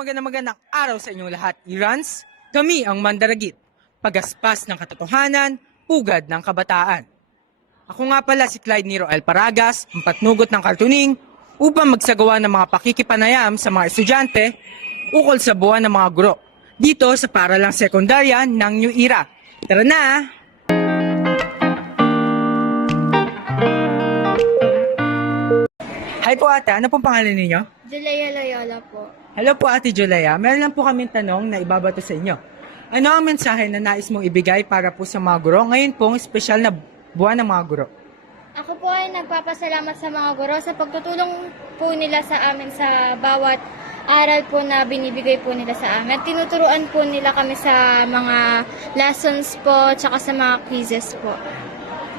magandang magandang araw sa inyong lahat. Irans, kami ang Mandaragit. Pagaspas ng katotohanan, pugad ng kabataan. Ako nga pala si Clyde Nero L. Paragas, ang patnugot ng kartuning, upang magsagawa ng mga pakikipanayam sa mga estudyante ukol sa buwan ng mga guro. Dito sa paralang sekundarya ng New Era. Tara na! Hi po ate, ano pong pangalan ninyo? Julia Loyola po. Hello po Ate Julaya. Meron lang po kami tanong na ibabato sa inyo. Ano ang mensahe na nais mong ibigay para po sa mga guro? Ngayon pong espesyal na buwan ng mga guro. Ako po ay nagpapasalamat sa mga guro sa pagtutulong po nila sa amin sa bawat aral po na binibigay po nila sa amin. At tinuturuan po nila kami sa mga lessons po, tsaka sa mga quizzes po.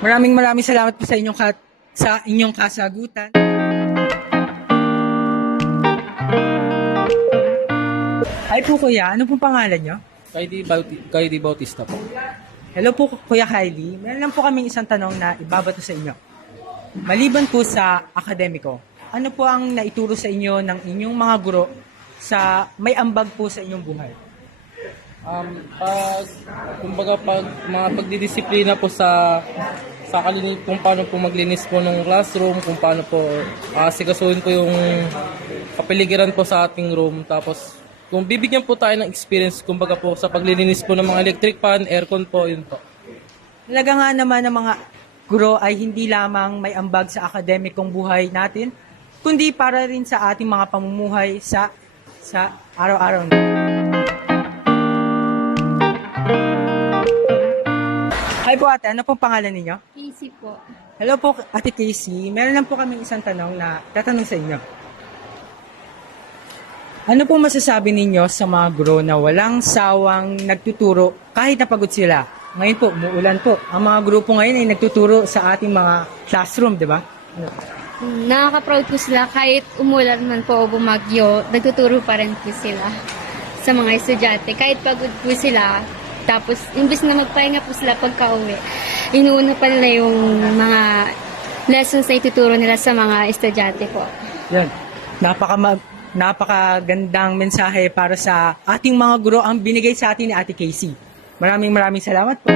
Maraming maraming salamat po sa inyong ka- sa inyong kasagutan. Hi po kuya, ano pong pangalan nyo? Kylie, Bauti- Kylie Bautista po. Hello po Kuya Kylie. Meron lang po kaming isang tanong na ibabato sa inyo. Maliban po sa akademiko, ano po ang naituro sa inyo ng inyong mga guro sa may ambag po sa inyong buhay? Um, pag, kumbaga pag mga pagdidisiplina po sa sa kalinis kung paano po maglinis po ng classroom, kung paano po asikasuhin po yung kapaligiran po sa ating room. Tapos kung bibigyan po tayo ng experience, kumbaga po sa paglilinis po ng mga electric fan, aircon po, yun po. Talaga nga naman ng mga guro ay hindi lamang may ambag sa akademikong buhay natin, kundi para rin sa ating mga pamumuhay sa sa araw-araw. Hi po ate, ano pong pangalan ninyo? Easy po. Hello po ate Casey, meron lang po kami isang tanong na tatanong sa inyo. Ano po masasabi ninyo sa mga guro na walang sawang nagtuturo kahit napagod sila? Ngayon po, umuulan po. Ang mga grupo ngayon ay nagtuturo sa ating mga classroom, di ba? Ano? Nakaka-proud po sila kahit umulan man po o bumagyo, nagtuturo pa rin po sila sa mga estudyante. Kahit pagod po sila, tapos imbes na magpahinga po sila pagka uwi, inuuna pa nila yung mga lessons na ituturo nila sa mga estudyante po. Yan. Napaka napakagandang mensahe para sa ating mga guro ang binigay sa atin ni Ate Casey. Maraming maraming salamat po.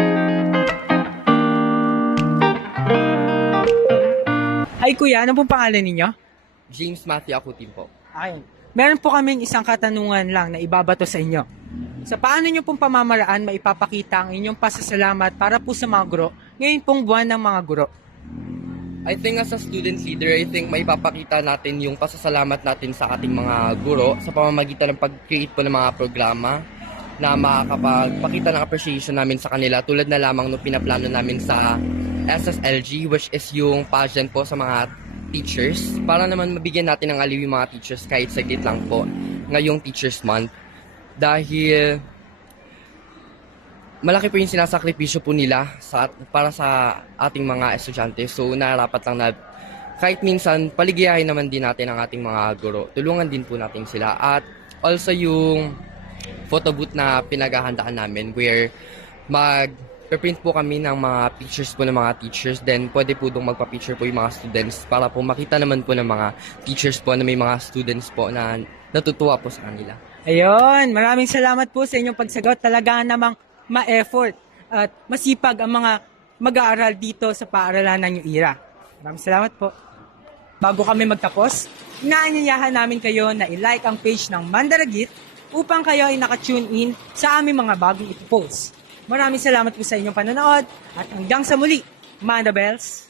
Hi kuya, ano pong pangalan ninyo? James Matthew Akutin po. Ayun. Meron po kaming isang katanungan lang na ibabato sa inyo. Sa paano nyo pong pamamaraan maipapakita ang inyong pasasalamat para po sa mga guro ngayon pong buwan ng mga guro? I think as a student leader, I think may papakita natin yung pasasalamat natin sa ating mga guro sa pamamagitan ng pag-create po ng mga programa na makakapagpakita ng appreciation namin sa kanila tulad na lamang nung pinaplano namin sa SSLG which is yung pageant po sa mga teachers. Para naman mabigyan natin ng aliw yung mga teachers kahit saglit lang po ngayong Teachers Month. Dahil malaki po yung sinasakripisyo po nila sa, para sa ating mga estudyante. So, narapat lang na kahit minsan, paligayahin naman din natin ang ating mga guro. Tulungan din po natin sila. At also yung photo booth na pinaghahandaan namin where mag print po kami ng mga pictures po ng mga teachers. Then, pwede po doon magpa-picture po yung mga students para po makita naman po ng mga teachers po na may mga students po na natutuwa po sa kanila. Ayun, maraming salamat po sa inyong pagsagot. Talaga namang ma-effort at masipag ang mga mag-aaral dito sa paaralan ng Era. Maraming salamat po. Bago kami magtapos, inaanyayahan namin kayo na i-like ang page ng Mandaragit upang kayo ay nakatune in sa aming mga bagong ipopost. Maraming salamat po sa inyong panonood at hanggang sa muli, Manda Bells!